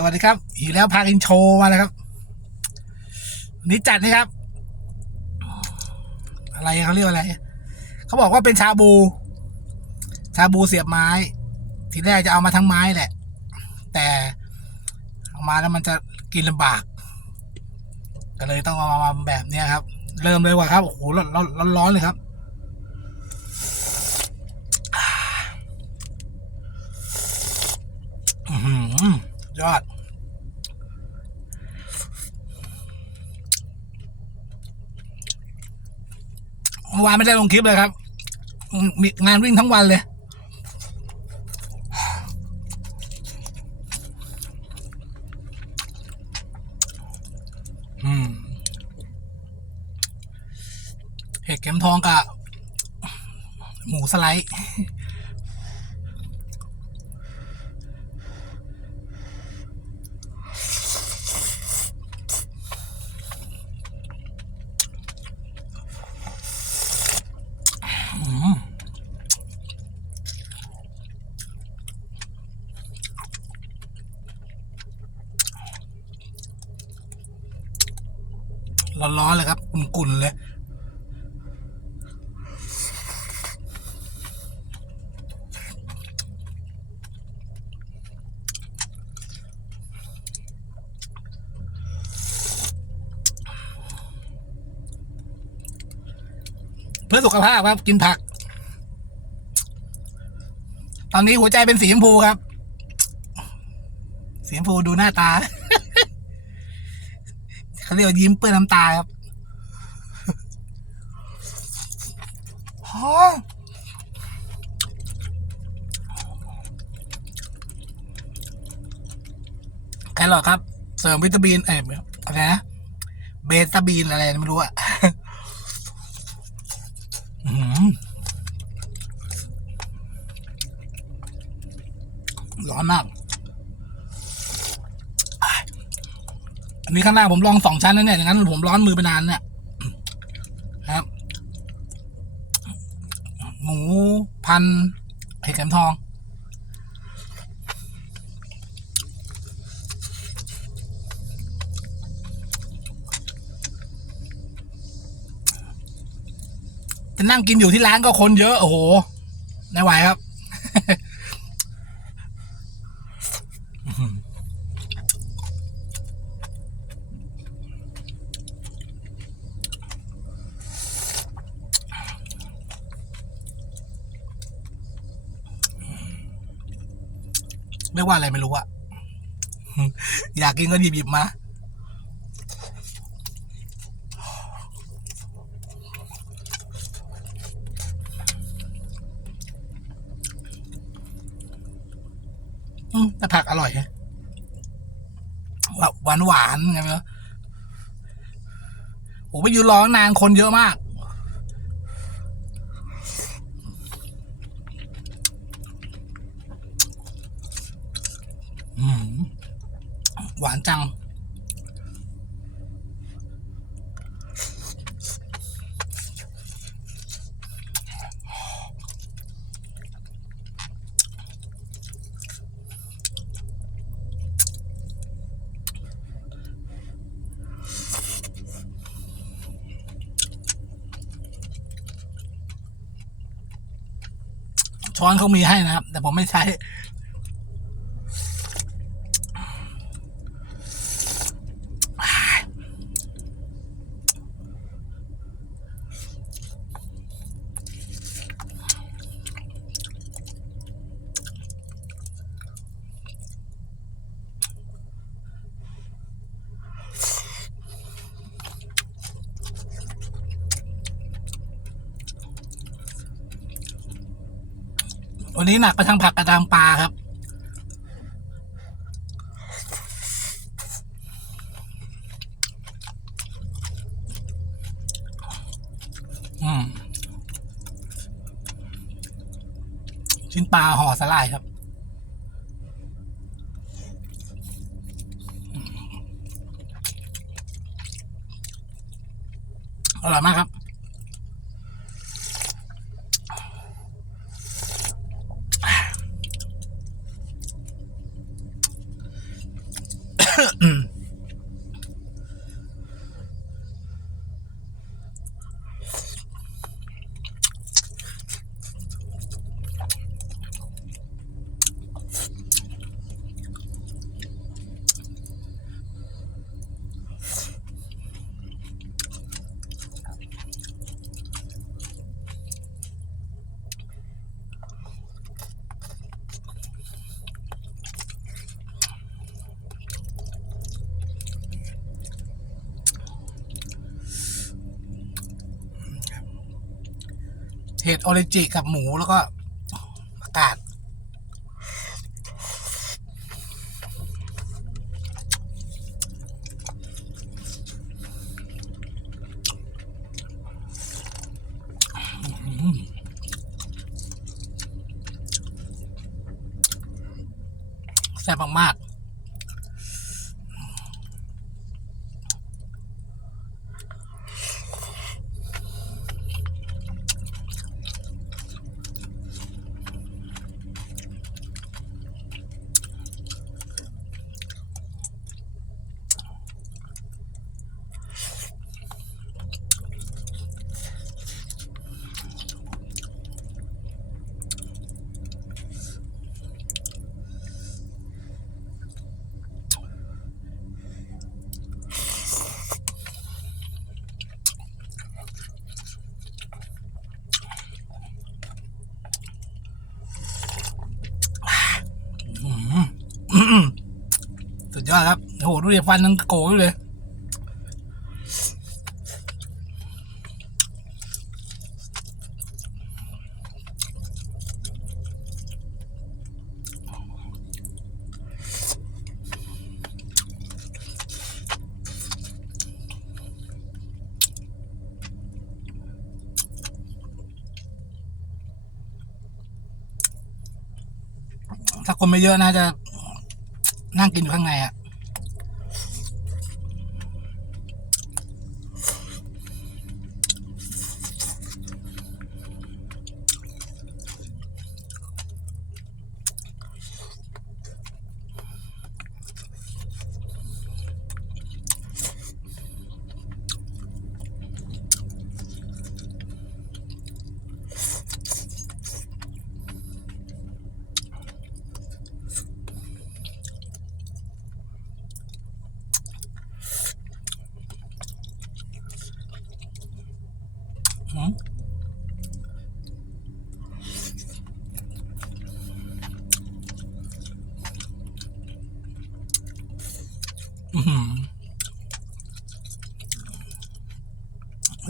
สวัสดีครับอีกแล้วพากินโชว์มาแล้วครับนนี้จัดนี่ครับ อะไรเขาเรียกว่าอะไรเขาบอกว่าเป็นชาบู ชาบูเสียบไม้ ทีแรกจะเอามาทั้งไม้แหละ แต่เอามาแล้วมันจะกินลำบาก ก็เลยต้องเอามาแบบเนี้ยครับ เริ่มเลยว่ะครับโอ้โหร้อนร้อนร้อนเลยครับ ยอด เมื่อวานไม่ได้ลงคลิปเลยครับ มีงานวิ่งทั้งวันเลยเห็ดเข็มทองกับ หมูสไลด์ ร้อนๆเลยครับกุ่นๆเลยเพื่อสุขภาพครับกินผัก ตอนนี้หัวใจเป็นสีชมพูครับ สีชมพูดูหน้าตา เขาเรียกว่ายิ้มเปื้อนน้ำตาครับฮะแครอทครับ เสริมวิตามินเอ้ยอะไรนะเบตาบีนอะไรไม่รู้อะอื้อหือร้อนมาก อันนี้ข้างหน้าผมลองสองชั้นแล้วเนี่ยอย่างนั้นผมร้อนมือไปนานเนี่ยครับ หมูพันเห็ดเข็มทองจะนั่งกินอยู่ที่ร้านก็คนเยอะ โอ้โหไม่ไหวครับ เรียกว่าอะไรไม่รู้อะอยากกินก็หยิบหยิบมา อืมแต่ผักอร่อยไงหวานหวานไงไม่รู้โอ้ไปยืนรอนานคนเยอะมาก อืม หวานจัง ช้อนเขามีให้นะครับ แต่ผมไม่ใช้ วันนี้หนักไปทางผักกระทางปลาครับ อืม ชิ้นปลาห่อสลายครับอร่อยมากครับ อ เห็ดออริจิกับหมูแล้วก็ผักกาดแซ่บมากๆ สุด ยอดครับโหดูดิฟันยังโกอยู่เลยถ้าคนไม่เยอะนะจะนั่งกินอยู่ข้างในอะ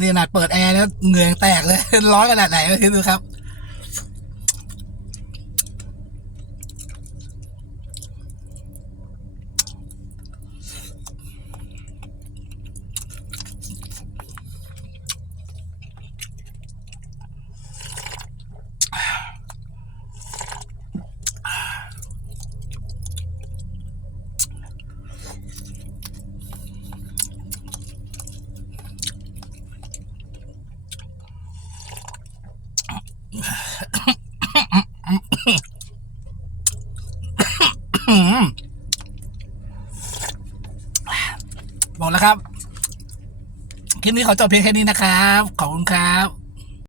นี่ขนาดเปิดแอร์แล้วเหงื่อแตกเลยร้อนขนาดไหนก็คิดดูครับ คลิปนี้ขอจบเพียงแค่นี้นะครับ ขอบคุณครับ